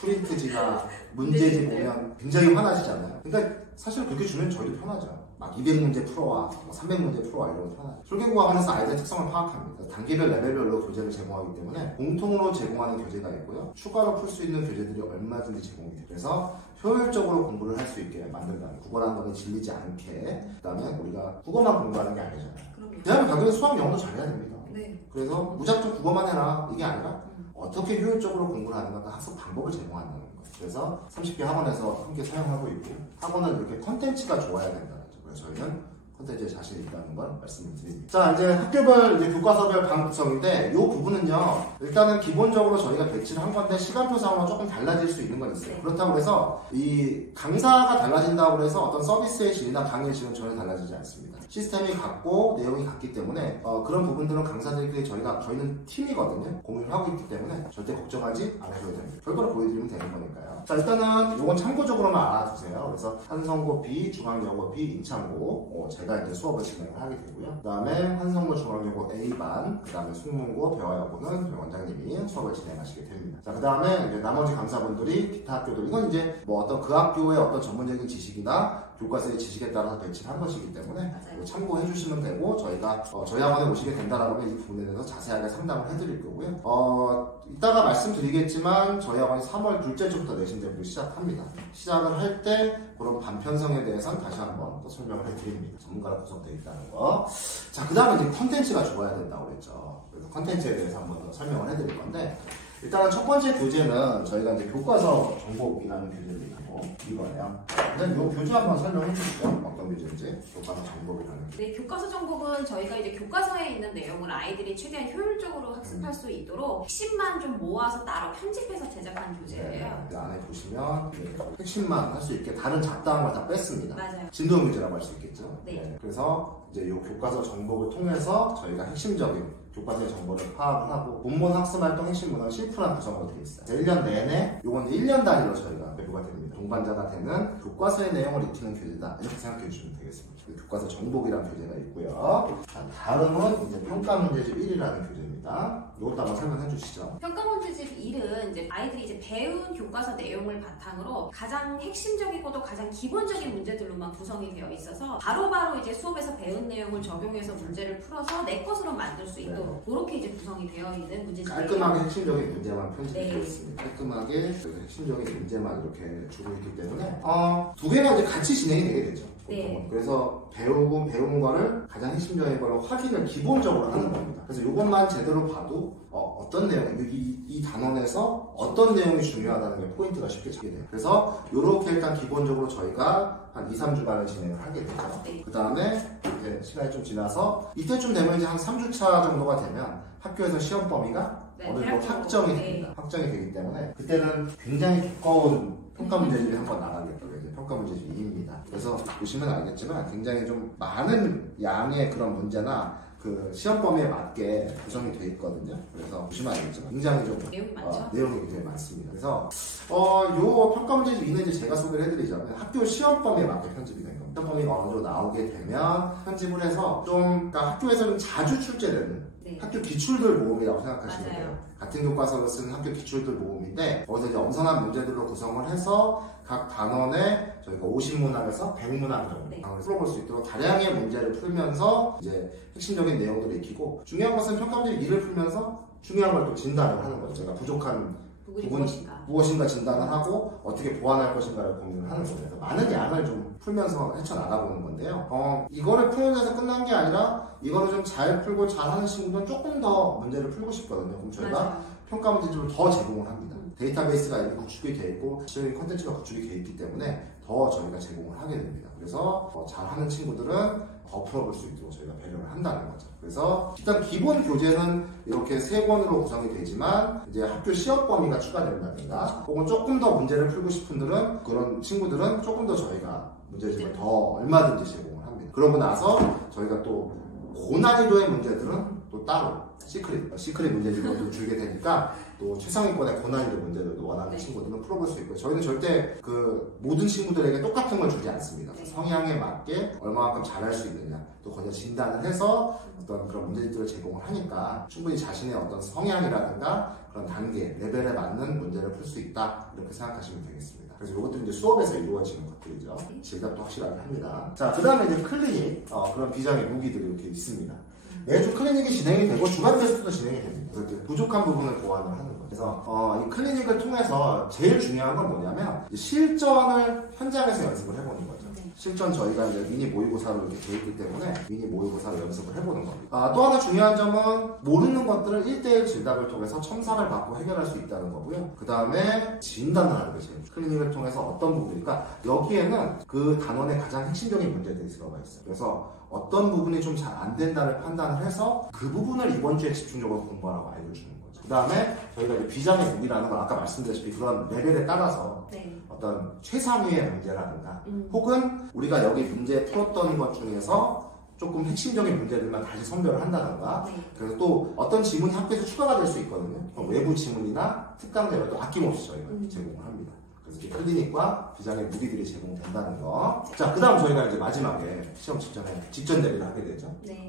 프린트지나 문제지 보면 굉장히 화나시잖아요. 그러니까 사실 그렇게 주면 저희도 편하죠. 막 200문제 풀어와, 300문제 풀어와 이러면 편하죠. 설계국학원에서 아이들의 특성을 파악합니다. 단계별 레벨별로 교재를 제공하기 때문에 공통으로 제공하는 교재가 있고요. 추가로 풀 수 있는 교재들이 얼마든지 제공이 돼요. 그래서 효율적으로 공부를 할 수 있게 만든다는 국어라는 거는 질리지 않게 그다음에 우리가 국어만 공부하는 게 아니잖아요. 대학교 가면 수학 영어도 잘해야 됩니다. 네. 그래서 무작정 국어만 해라 이게 아니라 어떻게 효율적으로 공부를 하는가 그 학습 방법을 제공한다는 거예요. 그래서 30개 학원에서 함께 사용하고 있고 학원은 이렇게 컨텐츠가 좋아야 된다는 거죠. 그래서 저희는 컨텐츠에 자신이 있다는 걸 말씀을 드립니다. 자, 이제 학교별 교과서별 방구성인데 이 부분은요 일단은 기본적으로 저희가 배치를 한 건데 시간표상으로 조금 달라질 수 있는 건 있어요. 그렇다고 해서 이 강사가 달라진다고 해서 어떤 서비스의 질이나 강의의 질은 전혀 달라지지 않습니다. 시스템이 같고 내용이 같기 때문에 그런 부분들은 강사들끼리 저희는 팀이거든요. 공유를 하고 있기 때문에 절대 걱정하지 않으셔도 됩니다. 결과를 보여드리면 되는 거니까요. 자, 일단은 이건 참고적으로만 알아두세요. 그래서 한성고 B, 중앙여고 B, 인창고 제가 이제 수업을 진행을 하게 되고요. 그 다음에 한성고 중앙여고 A반, 그 다음에 숙문고 배화여고는 원장님이 수업을 진행하시게 됩니다. 자, 그 다음에 이제 나머지 강사분들이 기타 학교들 이건 이제 어떤 그 학교의 어떤 전문적인 지식이나 교과서의 지식에 따라서 배치를 한 것이기 때문에 참고해 주시면 되고 저희가 저희 학원에 오시게 된다라면 이 부분에 대해서 자세하게 상담을 해드릴 거고요. 이따가 말씀드리겠지만 저희 학원이 3월 둘째 주부터 내신 대비를 시작합니다. 시작을 할 때 그런 반편성에 대해서는 다시 한번 또 설명을 해드립니다. 전문가로 구성되어 있다는 거. 자, 그 다음에 이제 컨텐츠가 좋아야 된다고 그랬죠. 그래서 컨텐츠에 대해서 한번 더 설명을 해드릴 건데 일단은 첫 번째 교재는 저희가 이제 교과서 정보이라는 교재를 있고 이거예요. 일단 이 교재 한번 설명해 주시죠. 어떤 교재인지 교과서 정보이라는. 네, 교과서 정보는 저희가 이제 교과서에 있는 내용을 아이들이 최대한 효율적으로 학습할 수 있도록 핵심만 좀 모아서 따로 편집해서 제작한 교재예요. 네, 안에 보시면 핵심만 할 수 있게 다른 잡다한 걸 다 뺐습니다. 맞아요. 진도형 교재라고 할 수 있겠죠. 네. 그래서 이제 이 교과서 정복을 통해서 저희가 핵심적인 교과서의 정보를 파악을 하고 본문 학습활동 핵심 문항 심플한 구성으로 되어 있어요. 1년 내내 요건 1년 단위로 저희가 배부가 됩니다. 동반자가 되는 교과서의 내용을 익히는 교재다 이렇게 생각해 주시면 되겠습니다. 교과서 정복이라는 교재가 있고요. 자, 다음은 이제 평가 문제집 1이라는 교재입니다. 이것도 한번 설명해 주시죠. 평가 문제집 1은 이제 아이들이 이제 배운 교과서 내용을 바탕으로 가장 핵심적이고도 가장 기본적인 문제들로만 구성이 되어 있어서 바로바로 이제 수업에서 배운 내용을 적용해서 문제를 풀어서 내 것으로 만들 수 있도록 그렇게 이제 구성이 되어 있는 문제집이에요. 깔끔하게 핵심적인 문제만 편집되어 네. 있습니다. 깔끔하게 핵심적인 문제만 이렇게 주고 있기 때문에 두 개가 이제 같이 진행이 되게 되죠. 네. 그래서 배운 거를 가장 핵심적인 걸로 확인을 기본적으로 하는 겁니다. 그래서 이것만 제대로 봐도 어떤 내용, 이 단원에서 어떤 내용이 중요하다는 게 포인트가 쉽게 잡게 돼요. 그래서 이렇게 일단 기본적으로 저희가 한 2, 3주간을 진행을 하게 되죠. 네. 그 다음에 이렇게 시간이 좀 지나서 이때쯤 되면 이제 한 3주차 정도가 되면 학교에서 시험 범위가 어느 정도 확정이 됩니다. 확정이 되기 때문에 그때는 굉장히 두꺼운 평가 문제집이 한번 나가겠고요. 이제 평가 문제집 2입니다. 그래서 보시면 알겠지만 굉장히 좀 많은 양의 그런 문제나 그 시험 범위에 맞게 구성이 되어 있거든요. 그래서 보시면 알겠지만 굉장히 좀 내용이 많죠? 내용이 굉장히 많습니다. 그래서 요 평가 문제집 2는 이제 제가 소개를 해드리자면 학교 시험 범위에 맞게 편집이 된 겁니다. 시험 범위가 어느 정도 나오게 되면 편집을 해서 좀 그러니까 학교에서는 자주 출제되는 학교 기출들 모음이라고 생각하시면 돼요. 같은 교과서를 쓰는 학교 기출들 모음인데 거기서 이제 엄선한 문제들로 구성을 해서 각 단원에 저희가 50문항에서 100문항 정도 풀어볼 수 있도록 다량의 문제를 풀면서 이제 핵심적인 내용들을 익히고 중요한 것은 평가문제 2를 풀면서 중요한 걸 또 진단을 하는 거죠. 제가 부족한 부분 무엇인가 진단을 하고 어떻게 보완할 것인가를 고민을 하는 거예요. 그래서 많은 양을 좀 풀면서 헤쳐나가보는 건데요. 이거를 풀면서 끝난 게 아니라 이거를 좀 잘 풀고 잘하는 친구들은 조금 더 문제를 풀고 싶거든요. 그럼 저희가 평가 문제집을 더 제공을 합니다. 데이터베이스가 이미 구축이 되어 있고 지적인 컨텐츠가 구축이 되어 있기 때문에 더 저희가 제공을 하게 됩니다. 그래서 잘하는 친구들은 더 풀어볼 수 있도록 저희가 배려를 한다는 거죠. 그래서 일단 기본 교재는 이렇게 3권으로 구성이 되지만 이제 학교 시험 범위가 추가된다든가 혹은 조금 더 문제를 풀고 싶은들은 그런 친구들은 조금 더 저희가 문제집을 더 얼마든지 제공을 합니다. 그러고 나서 저희가 또 고난이도의 문제들은 또 따로 시크릿 문제집을 또 주게 되니까 또 최상위권의 고난이도 문제들도 원하는 친구들은 풀어볼 수 있고요. 저희는 절대 그 모든 친구들에게 똑같은 걸 주지 않습니다. 성향에 맞게 얼마만큼 잘할 수 있느냐 또 거기에 진단을 해서 어떤 그런 문제집들을 제공을 하니까 충분히 자신의 어떤 성향이라든가 그런 단계, 레벨에 맞는 문제를 풀 수 있다 이렇게 생각하시면 되겠습니다. 그래서 이것도 이제 수업에서 이루어지는 것들이죠. 질답도 확실하게 합니다. 자, 그 다음에 이제 클리닉 그런 비장의 무기들이 이렇게 있습니다. 매주 클리닉이 진행이 되고 주간 테스트도 진행이 됩니다. 그래서 이제 부족한 부분을 보완을 하는 거예요. 그래서 이 클리닉을 통해서 제일 중요한 건 뭐냐면 실전을 현장에서 연습을 해보는 거죠. 실전 저희가 이제 미니 모의고사로 이렇게 돼 있기 때문에 미니 모의고사로 연습을 해보는 겁니다. 또 하나 중요한 점은 모르는 것들을 1대1 질답을 통해서 첨삭을 받고 해결할 수 있다는 거고요. 그 다음에 진단을 하는 거죠. 클리닉을 통해서 어떤 부분일까? 여기에는 그 단원의 가장 핵심적인 문제들이 들어가 있어요. 그래서 어떤 부분이 좀 잘 안 된다를 판단을 해서 그 부분을 이번 주에 집중적으로 공부하라고 알려주는 거죠. 그 다음에 저희가 이제 비장의 무기라는 건 아까 말씀드렸다시피 그런 레벨에 따라서 어떤 최상위의 문제라든가 혹은 우리가 여기 문제 풀었던 것 중에서 조금 핵심적인 문제들만 다시 선별을 한다던가 그래서 또 어떤 지문이 학교에서 추가가 될 수 있거든요. 외부 지문이나 특강 대회도 아낌없이 저희가 제공을 합니다. 그래서 이제 클리닉과 비장의 무기들이 제공된다는 거. 자, 그 다음 저희가 이제 마지막에 시험 직전에 직전 대비를 하게 되죠.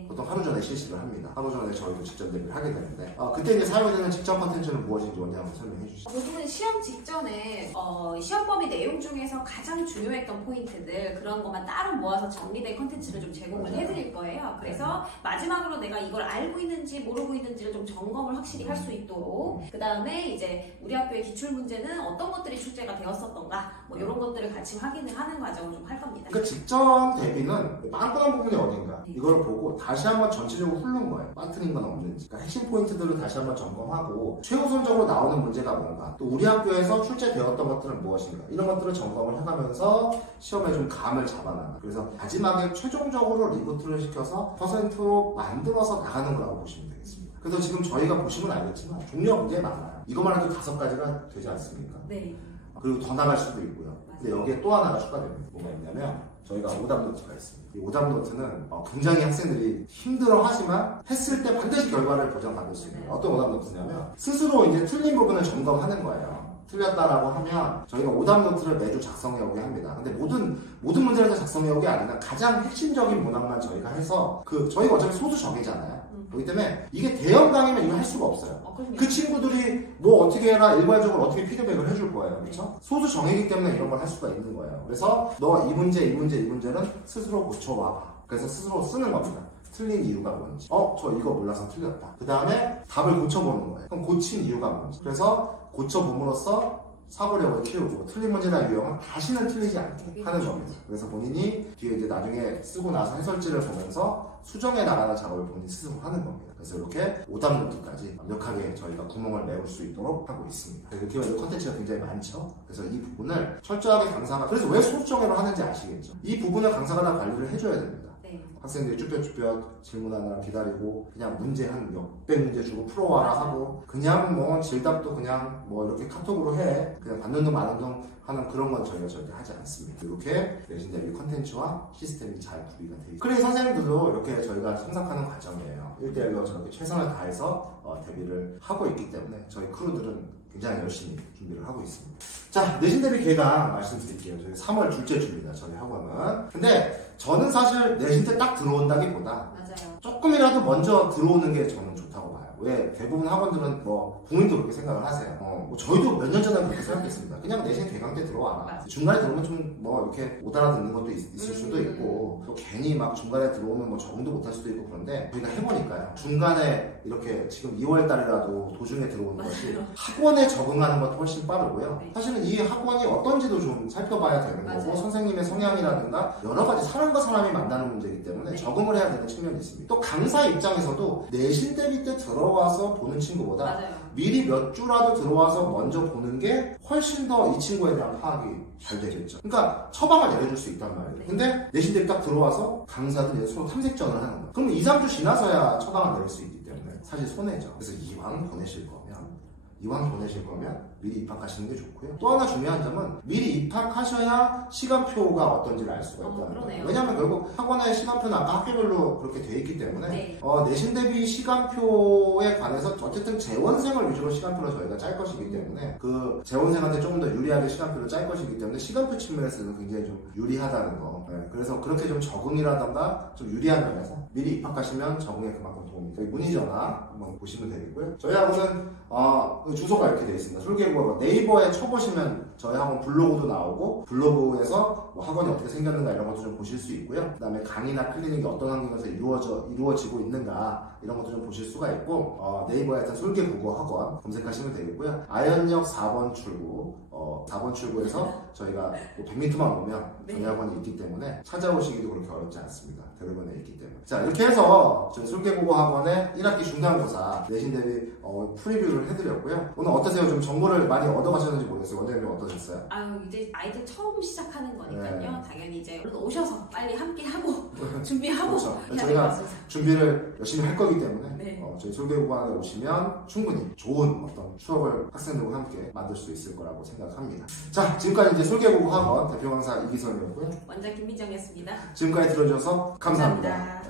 보통 하루 전에 실시를 합니다. 하루 전에 저희도 직전 대비를 하게 되는데 그때 이제 사용되는 직전 컨텐츠는 무엇인지 먼저 한번 설명해 주시죠. 보통은 시험 직전에 시험 범위 내용 중에서 가장 중요했던 포인트들 그런 것만 따로 모아서 정리된 컨텐츠를 좀 제공을 해드릴 거예요. 그래서 마지막으로 내가 이걸 알고 있는지 모르고 있는지를 좀 점검을 확실히 할 수 있도록 그 다음에 이제 우리 학교의 기출 문제는 어떤 것들이 출제가 되었었던가 뭐 이런 것들을 같이 확인을 하는 과정을 좀 할 겁니다. 그 직전 대비는 빵꾸난 부분이 어딘가 이걸 보고 다시 한번 전체적으로 훑는 거예요. 빠뜨린 건 없는지. 그러니까 핵심 포인트들을 다시 한번 점검하고 최우선적으로 나오는 문제가 뭔가 또 우리 학교에서 출제되었던 것들은 무엇인가 이런 것들을 점검을 해가면서 시험에 좀 감을 잡아나가. 그래서 마지막에 최종적으로 리부트를 시켜서 퍼센트로 만들어서 나가는 거라고 보시면 되겠습니다. 그래서 지금 저희가 보시면 알겠지만 종류가 굉장히 많아요. 이것만 해도 5가지가 되지 않습니까? 네. 그리고 더 나갈 수도 있고요. 근데 여기에 또 하나가 추가됩니다. 뭐가 있냐면 저희가 오답 노트가 있습니다. 이 오답 노트는 굉장히 학생들이 힘들어하지만 했을 때 반드시 결과를 보장받을 수 있는 어떤 오답 노트냐면 스스로 이제 틀린 부분을 점검하는 거예요. 틀렸다라고 하면 저희가 오답 노트를 매주 작성해 오게 합니다. 근데 모든 문제를 다 작성해 오게 아니라 가장 핵심적인 문항만 저희가 해서 저희가 어차피 소수 정의잖아요. 그렇기 때문에 이게 대형 강의면 이거 할 수가 없어요. 그 친구들이 뭐 어떻게 해라 일괄적으로 어떻게 피드백을 해줄 거예요. 그렇죠? 소수 정의이기 때문에 이런 걸 할 수가 있는 거예요. 그래서 너 이 문제는 스스로 고쳐와. 그래서 스스로 쓰는 겁니다. 틀린 이유가 뭔지. 저 이거 몰라서 틀렸다. 그 다음에 답을 고쳐보는 거예요. 그럼 고친 이유가 뭔지. 그래서 고쳐봄으로써 사고력을 키우고 틀린 문제나 유형은 다시는 틀리지 않게 하는 겁니다. 그래서 본인이 뒤에 이제 나중에 쓰고 나서 해설지를 보면서 수정해 나가는 작업을 본인이 스스로 하는 겁니다. 그래서 이렇게 오답 노트까지 완벽하게 저희가 구멍을 메울 수 있도록 하고 있습니다. 이렇게 컨텐츠가 굉장히 많죠. 그래서 이 부분을 철저하게 강사가 그래서 왜 소수정예로 하는지 아시겠죠? 이 부분을 강사가 다 관리를 해줘야 됩니다. 학생들이 쭈뼛쭈뼛 질문하느라 기다리고 그냥 문제 한 몇백 문제 주고 풀어와라 하고 그냥 뭐 질답도 그냥 뭐 이렇게 카톡으로 해 그냥 받는 돈 마는 돈 하는 그런 건 저희가 절대 하지 않습니다. 이렇게 내신 대비 컨텐츠와 시스템이 잘 구비가 되어 있습니다. 그래서 선생님들도 이렇게 저희가 성장하는 과정이에요. 1대1로 저렇게 최선을 다해서 대비를 하고 있기 때문에 저희 크루들은 굉장히 열심히 준비를 하고 있습니다. 자, 내신 대비 개강 말씀드릴게요. 저희 3월 둘째 주입니다. 저희 학원은. 근데 저는 사실 내신 때 딱 들어온다기보다 맞아요. 조금이라도 먼저 들어오는 게 저는 좋다고 봐요. 왜? 대부분 학원들은 뭐 부모님도 그렇게 생각을 하세요. 뭐 저희도 몇 년 전에 그렇게 생각했습니다. 그냥 내신 개강 때 들어와라. 맞아. 중간에 들어오면 좀 뭐 이렇게 못 알아듣는 것도 있을 수도 있고 또 괜히 막 중간에 들어오면 뭐 적응도 못 할 수도 있고 그런데 저희가 해보니까요. 중간에 이렇게 지금 2월 달이라도 도중에 들어오는 것이 학원에 적응하는 것도 훨씬 빠르고요. 사실은 이 학원이 어떤지도 좀 살펴봐야 되는 거고 선생님의 성향이라든가 여러 가지 사람과 사람이 만나는 문제이기 때문에 적응을 해야 되는 측면이 있습니다. 또 강사 입장에서도 내신 대비 때 들어와서 보는 친구보다 미리 몇 주라도 들어와서 먼저 보는 게 훨씬 더 이 친구에 대한 파악이 잘 되겠죠. 그러니까 처방을 내려줄 수 있단 말이에요. 근데 내신 대비 딱 들어와서 강사들 서로 탐색전을 하는 거예요. 그럼 2, 3주 지나서야 처방을 내릴 수 있기 때문에 사실 손해죠. 그래서 이왕 보내실 거면 미리 입학하시는 게 좋고요. 또 하나 중요한 점은 미리 입학하셔야 시간표가 어떤지를 알 수가 있다는 거예요. 왜냐하면 결국 학원의 시간표는 아까 학교별로 그렇게 돼 있기 때문에 내신 대비 시간표에 관해서 어쨌든 재원생을 위주로 시간표를 저희가 짤 것이기 때문에 그 재원생한테 조금 더 유리하게 시간표를 짤 것이기 때문에 시간표 측면에서는 굉장히 좀 유리하다는 거. 그래서 그렇게 좀 적응이라던가 좀 유리한 면에서 미리 입학하시면 적응에 그만큼 도움이 돼요. 문의 전화 한번 보시면 되겠고요. 저희 학원은 주소가 이렇게 되어 있습니다. 솔개국어 네이버에 쳐보시면 저희 학원 블로그도 나오고 블로그에서 뭐 학원이 어떻게 생겼는가 이런 것도 좀 보실 수 있고요. 그 다음에 강의나 클리닉이 어떤 환경에서 이루어지고 있는가 이런 것도 좀 보실 수가 있고 네이버에 하여튼 솔개국어 학원 검색하시면 되겠고요. 아현역 4번 출구 4번 출구에서 저희가 100m만 오면 저희 학원이 있기 때문에 찾아오시기도 그렇게 어렵지 않습니다. 대로변에 있기 때문에. 자, 이렇게 해서 저희 솔개국어 학원의 1학기 중간고사 내신 대비 프리뷰를 해드렸고요. 오늘 어떠세요? 좀 정보를 많이 얻어가셨는지 모르겠어요. 원장님 어떠셨어요? 이제 아이들 처음 시작하는 거니까요. 당연히 이제 얼른 오셔서 빨리 함께 하고 준비하고 그렇죠. 저희가 준비를 열심히 할 거기 때문에 저희 솔개국어학원에 오시면 충분히 좋은 어떤 추억을 학생들과 함께 만들 수 있을 거라고 생각합니다. 자, 지금까지 이제 솔개국어학원 대표 강사 이기선이었고요. 원장 김민정이었습니다. 지금까지 들어주셔서 감사합니다.